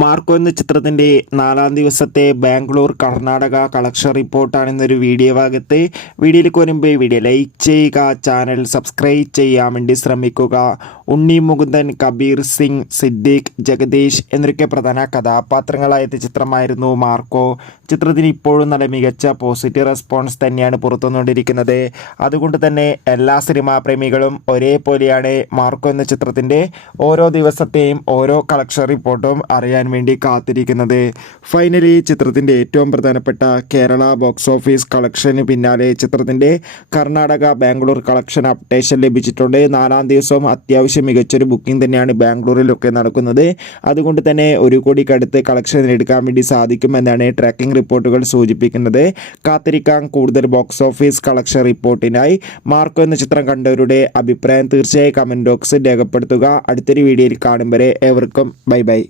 Marco എന്ന ചിത്രത്തിൻ്റെ 4-ാം ദിവസത്തെ ബാംഗ്ലൂർ കർണാടക കളക്ഷൻ റിപ്പോർട്ടാണ് ഇന്നൊരു വീഡിയോ ഭാഗത്ത്. വീഡിയോയിലേക്ക് വരുമ്പോൾ വീഡിയോ ലൈക്ക് ചെയ്യുക, ചാനൽ സബ്സ്ക്രൈബ് ചെയ്യാൻ വേണ്ടി ശ്രമിക്കുക. ഉണ്ണി മുകുന്ദൻ, കബീർ സിംഗ്, സിദ്ദീഖ്, ജഗദീഷ് എന്നൊക്കെ പ്രധാന കഥാപാത്രങ്ങളായ ചിത്രമായിരുന്നു മാർക്കോ. ചിത്രത്തിന് ഇപ്പോഴും നല്ല മികച്ച പോസിറ്റീവ് റെസ്പോൺസ് തന്നെയാണ് പുറത്തുവന്നുകൊണ്ടിരിക്കുന്നത്. അതുകൊണ്ട് തന്നെ എല്ലാ സിനിമാ പ്രേമികളും ഒരേപോലെയാണ് മാർക്കോ എന്ന ചിത്രത്തിൻ്റെ ഓരോ ദിവസത്തെയും ഓരോ കളക്ഷൻ റിപ്പോർട്ടും അറിയാൻ വേണ്ടി കാത്തിരിക്കുന്നത്. ഫൈനലി ചിത്രത്തിൻ്റെ ഏറ്റവും പ്രധാനപ്പെട്ട കേരള ബോക്സ് ഓഫീസ് കളക്ഷന് പിന്നാലെ ചിത്രത്തിൻ്റെ കർണാടക ബാംഗ്ലൂർ കളക്ഷൻ അപ്ഡേഷൻ ലഭിച്ചിട്ടുണ്ട്. 4-ാം ദിവസവും അത്യാവശ്യം മികച്ചൊരു ബുക്കിംഗ് തന്നെയാണ് ബാംഗ്ലൂരിലൊക്കെ നടക്കുന്നത്. അതുകൊണ്ട് തന്നെ 1 കോടിക്കടുത്ത് കളക്ഷൻ എടുക്കാൻ വേണ്ടി സാധിക്കുമെന്നാണ് ട്രാക്കിംഗ് റിപ്പോർട്ടുകൾ സൂചിപ്പിക്കുന്നത്. കാത്തിരിക്കാം കൂടുതൽ ബോക്സ് ഓഫീസ് കളക്ഷൻ റിപ്പോർട്ടിനായി. മാർക്കോ എന്ന ചിത്രം കണ്ടവരുടെ അഭിപ്രായം തീർച്ചയായും കമൻറ്റ് ബോക്സിൽ രേഖപ്പെടുത്തുക. അടുത്തൊരു വീഡിയോയിൽ കാണും വരെ ഏവർക്കും ബൈ ബൈ.